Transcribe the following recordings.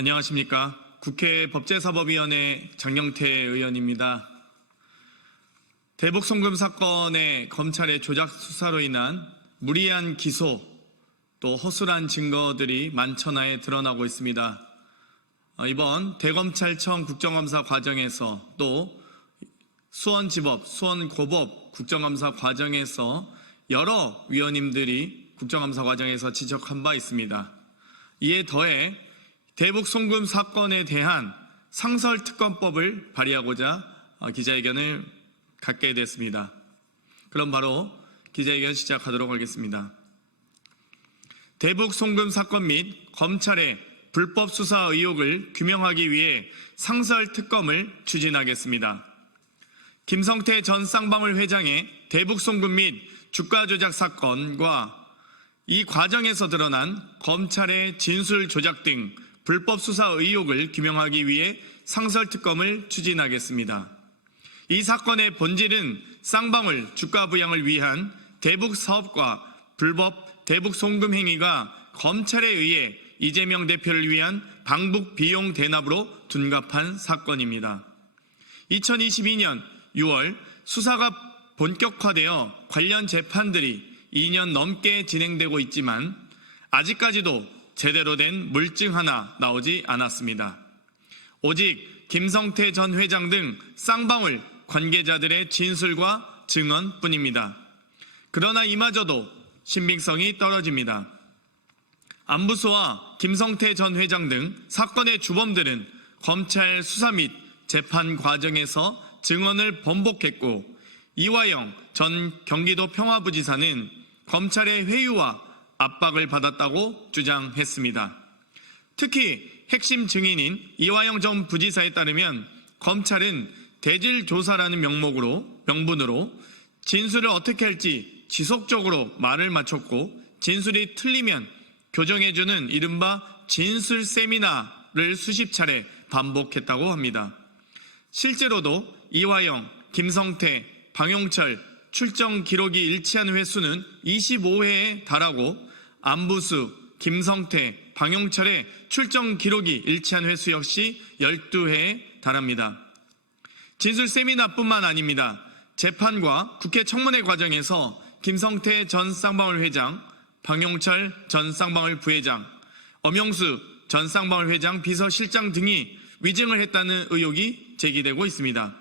안녕하십니까. 국회 법제사법위원회 장영태 의원입니다. 대북 송금 사건의 검찰의 조작 수사로 인한 무리한 기소 또 허술한 증거들이 만천하에 드러나고 있습니다. 이번 대검찰청 국정감사 과정에서 또 수원지법, 수원고법 국정감사 과정에서 여러 위원님들이 국정감사 과정에서 지적한 바 있습니다. 이에 더해 대북 송금 사건에 대한 상설특검법을 발의하고자 기자회견을 갖게 됐습니다. 그럼 바로 기자회견 시작하도록 하겠습니다. 대북 송금 사건 및 검찰의 불법 수사 의혹을 규명하기 위해 상설특검을 추진하겠습니다. 김성태 전 쌍방울 회장의 대북 송금 및 주가 조작 사건과 이 과정에서 드러난 검찰의 진술 조작 등 불법 수사 의혹을 규명하기 위해 상설특검을 추진하겠습니다. 이 사건의 본질은 쌍방울 주가 부양을 위한 대북 사업과 불법 대북 송금 행위가 검찰에 의해 이재명 대표를 위한 방북 비용 대납으로 둔갑한 사건입니다. 2022년 6월 수사가 본격화되어 관련 재판들이 2년 넘게 진행되고 있지만 아직까지도 제대로 된 물증 하나 나오지 않았습니다. 오직 김성태 전 회장 등 쌍방울 관계자들의 진술과 증언뿐입니다. 그러나 이마저도 신빙성이 떨어집니다. 안부수와 김성태 전 회장 등 사건의 주범들은 검찰 수사 및 재판 과정에서 증언을 번복했고 이화영 전 경기도 평화부지사는 검찰의 회유와 압박을 받았다고 주장했습니다. 특히 핵심 증인인 이화영 전 부지사에 따르면 검찰은 대질 조사라는 명분으로 진술을 어떻게 할지 지속적으로 말을 맞췄고 진술이 틀리면 교정해주는 이른바 진술 세미나를 수십 차례 반복했다고 합니다. 실제로도 이화영, 김성태, 방용철 출정 기록이 일치한 횟수는 25회에 달하고 안부수, 김성태, 방용철의 출정 기록이 일치한 횟수 역시 12회에 달합니다. 진술 세미나뿐만 아닙니다. 재판과 국회 청문회 과정에서 김성태 전 쌍방울 회장, 방용철 전 쌍방울 부회장, 엄영수 전 쌍방울 회장 비서실장 등이 위증을 했다는 의혹이 제기되고 있습니다.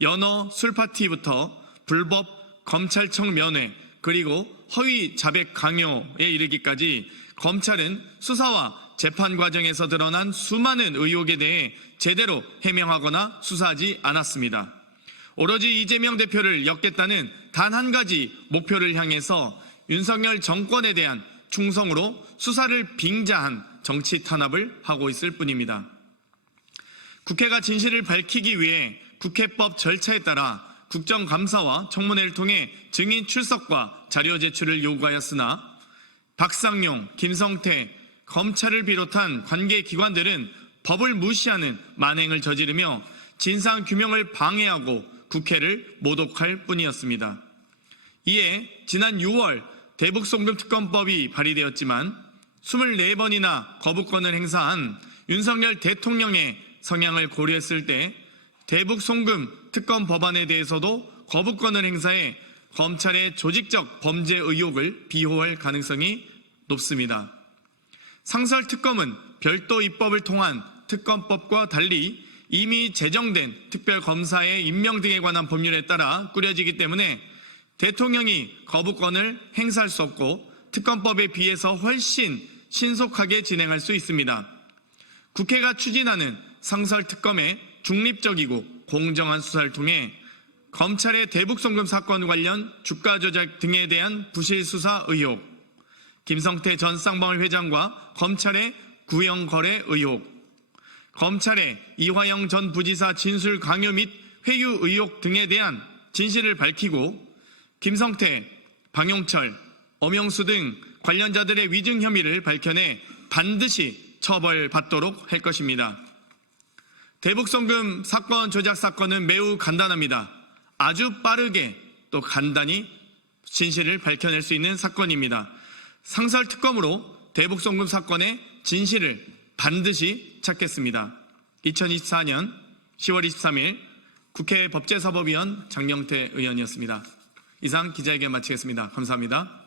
연어 술파티부터 불법 검찰청 면회 그리고 허위 자백 강요에 이르기까지 검찰은 수사와 재판 과정에서 드러난 수많은 의혹에 대해 제대로 해명하거나 수사하지 않았습니다. 오로지 이재명 대표를 엮겠다는 단 한 가지 목표를 향해서 윤석열 정권에 대한 충성으로 수사를 빙자한 정치 탄압을 하고 있을 뿐입니다. 국회가 진실을 밝히기 위해 국회법 절차에 따라 국정감사와 청문회를 통해 증인 출석과 자료 제출을 요구하였으나 박상용, 김성태, 검찰을 비롯한 관계기관들은 법을 무시하는 만행을 저지르며 진상규명을 방해하고 국회를 모독할 뿐이었습니다. 이에 지난 6월 대북송금특검법이 발의되었지만 24번이나 거부권을 행사한 윤석열 대통령의 성향을 고려했을 때 대북송금 특검 법안에 대해서도 거부권을 행사해 검찰의 조직적 범죄 의혹을 비호할 가능성이 높습니다. 상설특검은 별도 입법을 통한 특검법과 달리 이미 제정된 특별검사의 임명 등에 관한 법률에 따라 꾸려지기 때문에 대통령이 거부권을 행사할 수 없고 특검법에 비해서 훨씬 신속하게 진행할 수 있습니다. 국회가 추진하는 상설특검의 중립적이고 공정한 수사를 통해 검찰의 대북송금 사건 관련 주가 조작 등에 대한 부실 수사 의혹, 김성태 전 쌍방울 회장과 검찰의 구형 거래 의혹, 검찰의 이화영 전 부지사 진술 강요 및 회유 의혹 등에 대한 진실을 밝히고 김성태, 방용철, 엄영수 등 관련자들의 위증 혐의를 밝혀내 반드시 처벌받도록 할 것입니다. 대북송금 사건 조작 사건은 매우 간단합니다. 아주 빠르게 또 간단히 진실을 밝혀낼 수 있는 사건입니다. 상설특검으로 대북송금 사건의 진실을 반드시 찾겠습니다. 2024년 10월 23일 국회 법제사법위원 장명태 의원이었습니다. 이상 기자회견 마치겠습니다. 감사합니다.